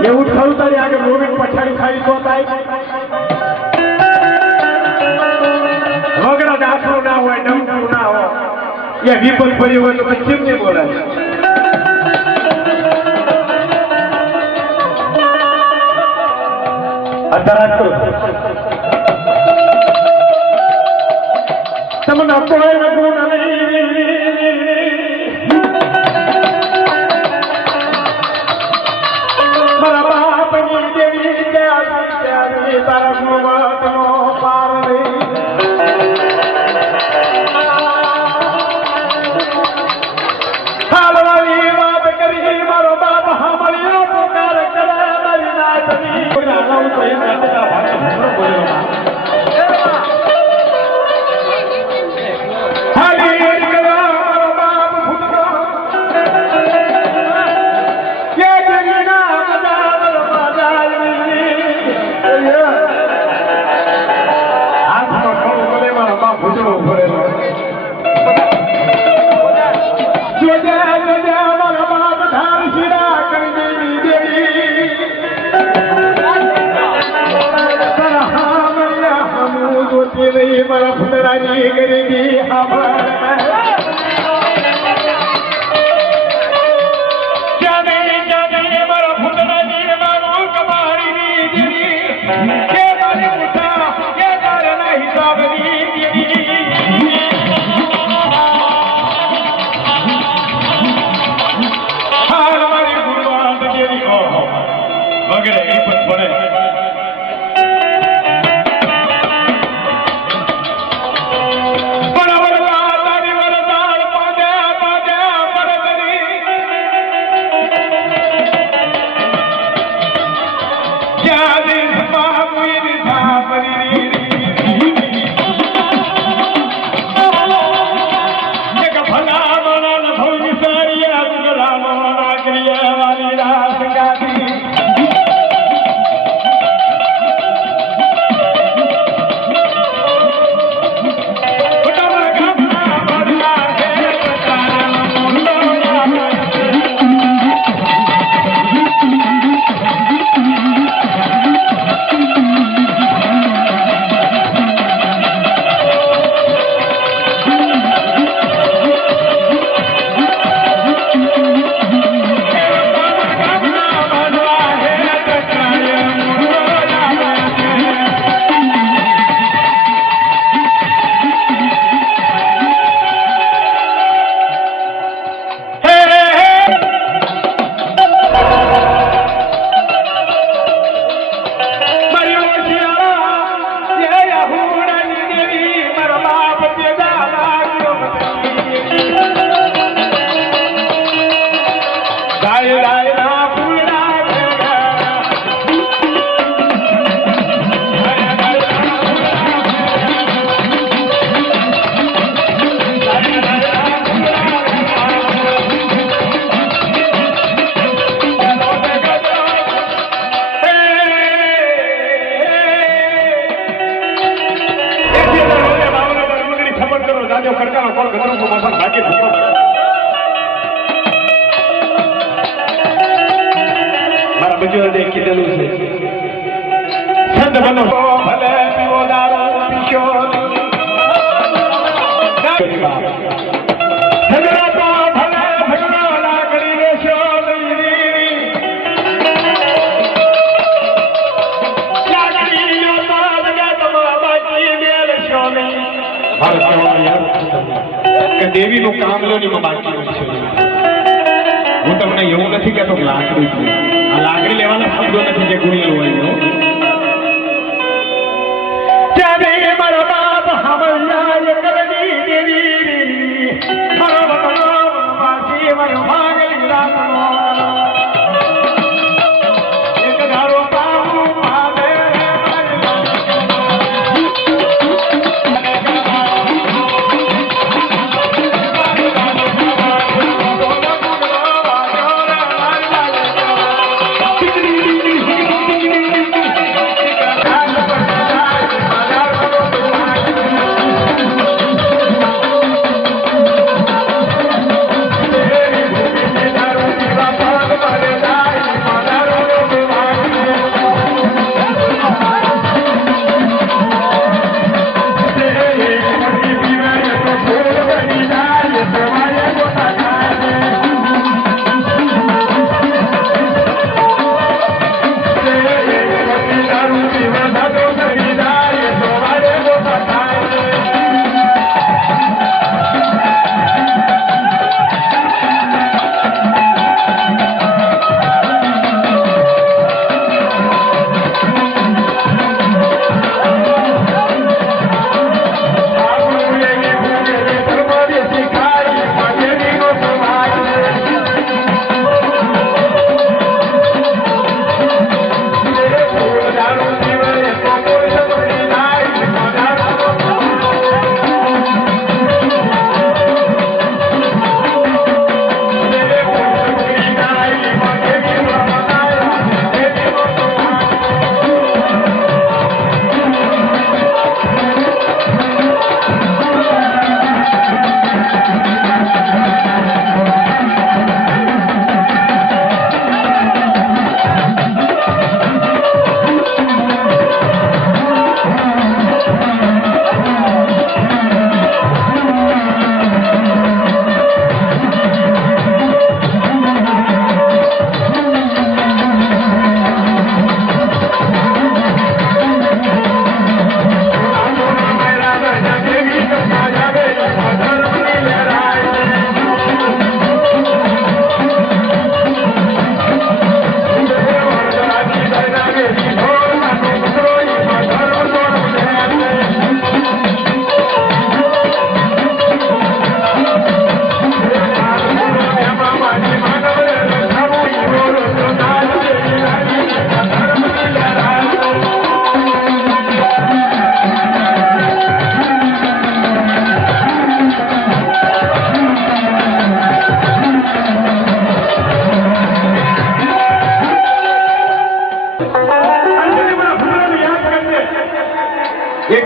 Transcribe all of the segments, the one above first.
એવું થયું તારી આગળ મોવીન પછાડી ખાઈ તો થાય વગડા દાખલો ના હોય ડમકું ના હોય એ વિપલ પડી હોય તો પછી નહીં બોલાય તમને કોઈ નગું મારા બાપની દેવી ત્યારે તારા મોગતનો પાર નહીં હાલવાળી વાત કરી મારો બાપ સાંભળ્યો પોકાર કરે મારી નાતની મારા ફુલરાની ગરીબી મારા ફુલરાની મારું કમાડીની દેવી કે મારી ઉઠા કે તારા હિસાબની દેવી હાલ મારી ગુણવાન દેવી વગેરે એ પણ પડે મારા બજુર્ગે કીધેલું છે સંત બનો ભલે પીવો દારૂ પીશો ઝઘડા તો ભલે ઝઘડો ના કરી દેશો લાગણીઓ તો જગતમાં બાકી મેળશો નહીં મારો કહેવાનો યાદ કે દેવીનું કામ લેવાની બાકી નથી હું તમને એવું નથી કહેતો લાકડી છે આ લાકડી લેવાના શબ્દો નથી જે ગુણિયા હોય ત્યારે મારા બાપ સાંભળ્યા કરની દેવી મારો બતનો વાસી મારો ભાગલી રાતનો એક ધારો પાવું પાવે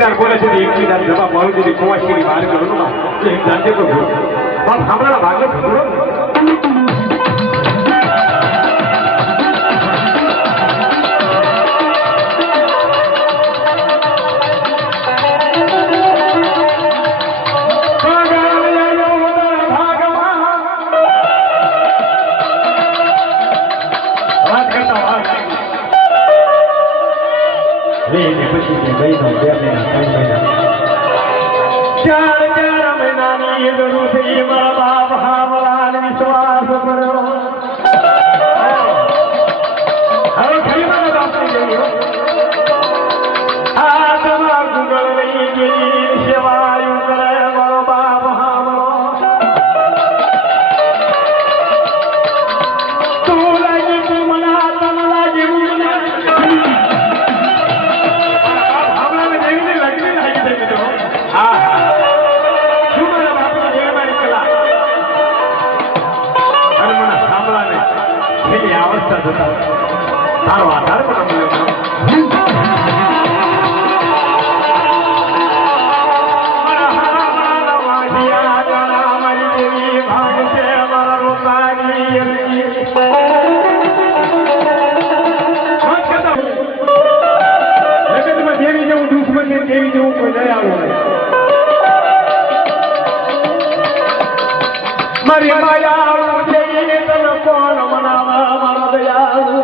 એકદાર બોલે છે એકવીદાર જવાબ મળું દીધી કુવાશીની બહાર ગયો એક જાતે તો પણ સાંભળાના ભાગને પૂરો ચાર મહિનાની જરૂર થઈ મારા બાપ હામલાને વિશ્વાસ કર્યો હવે ખરી મારા બાપને જોયું આ તમાર ગુગળ નહીં જોઈ સેવાયું કરે મારો બાપ હામલો તું લાગી તું મના તમ લાગી મને હામલાને દેવીને લાગી હા તારો આધાર પણ દેવી જેવું દુશ્મન ને દેવી જેવું કોઈ નહીં આવું મારી માયા તને કોણ મનાવા મારો દયાળુ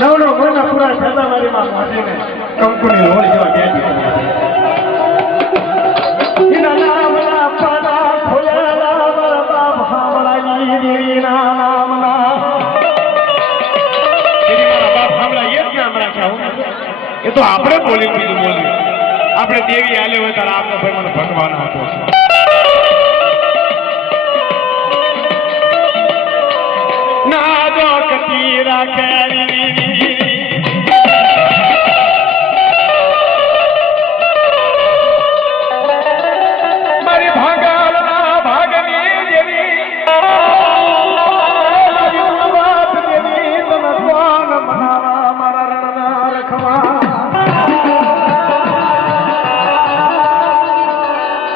નવનો મહિના પૂરા થતા મારી માં માટીને કંકુની રોડ જેવા બેઠી એના નામના પાડા ખોલેલા મારા બાપ સાંભળાઈ દેવીના નામના મારા બાપ સાંભળાઈ એ જ નામ રાખ્યા એ તો આપણે બોલી બીજું બોલી આપણે દેવી આલે હોય ત્યારે આપણે ભાઈ મને ભગવાન આપો છે ના જો કતી રાખે મારી ભાગાલના ભાગની દેવી વાત દેવી તને કોણ મનાવા મારા રણના રખવા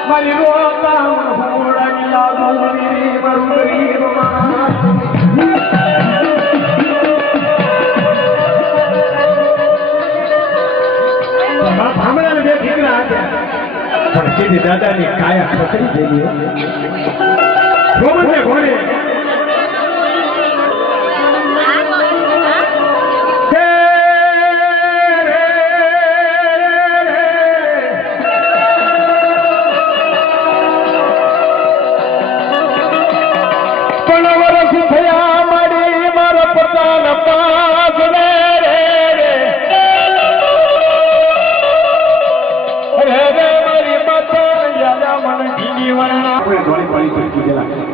મારી રોતા હોડાની લાગુરી મરુગરી હમણાં બે દીકરા હતા પણ સીધી દાદાની કાયા ખસરી જેવી ઘોડે ઘોડે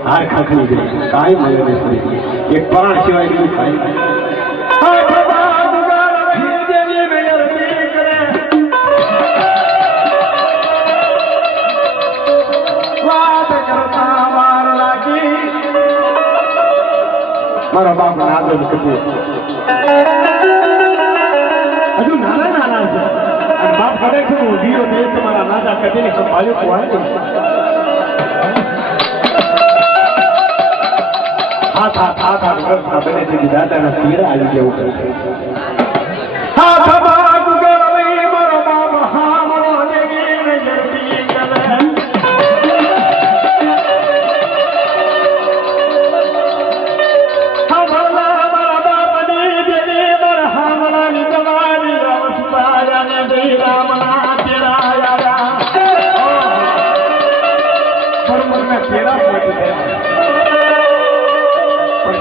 હાર ખાખરી ગઈ કાંઈ મળે નહીં એક પરાણ સિવાય બીજું કાંઈ મારા બાપ ના આદર કરવું હજુ નાના નાના છે અને બાપ ખરેખર હું વીરો દેશ તમારા નાના કદીને સંભાળ્યું કોણ હાથ વર્ષના બને છે દાદાના પીડા આવી જવું કરે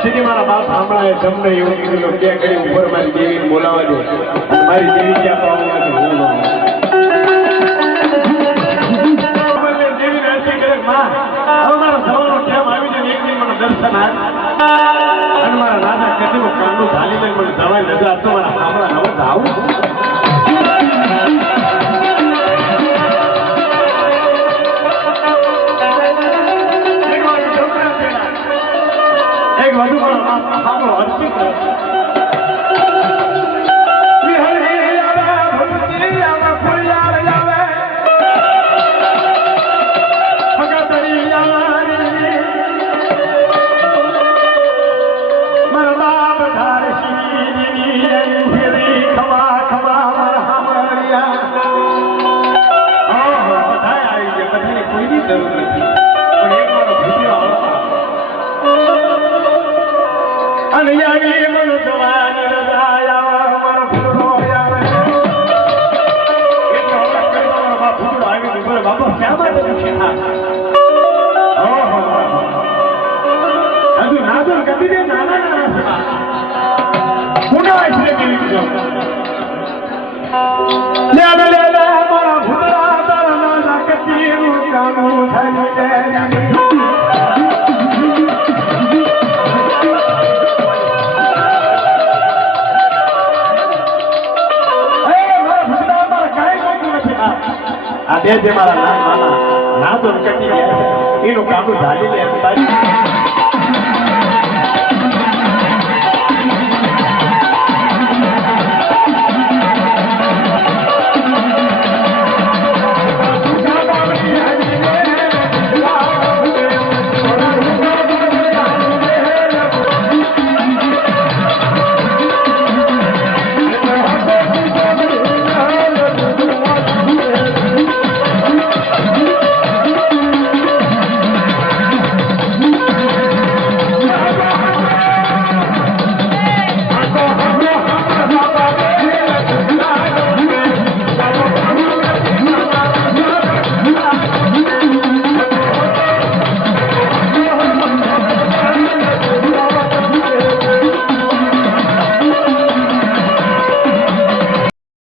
સીધી મારા બાપ સાંભળાય તમને એવું કીધું ક્યાં કરી ઉપર મારી દેવીને બોલાવા દે મારી દેવી ક્યાં પાવવા તો હું દેવીને અરજી કરે માં હવે મારો જવાનો ટાઈમ આવી જાય એક દિન મને દર્શન આપ અને મારા રાજા કદીનું કામનું ઝાલી લઈને મને જવાય નજર આપતો મારા સાંભળા હવે આવું એક વધુ સાંભળો અરજી કરે પણ એક મારો ભૂતિયો આવતા અને આવી મન જવાન રજાયા મારો ભૂતરો આવે એટલે ઓળખ કરી મારો બાપ ભૂતરો આવી બોલે બાપા શા માટે છે ઓહો હજુ નાદુર કદી દે નાના નાના પુના એટલે કેવી જો લે મારા ભૂતરા તારા ના કતી કાનું થઈ જાય આ બે જે મારા નાના ના તો કટી ગયા એનું કામ ઝાલી લે તારી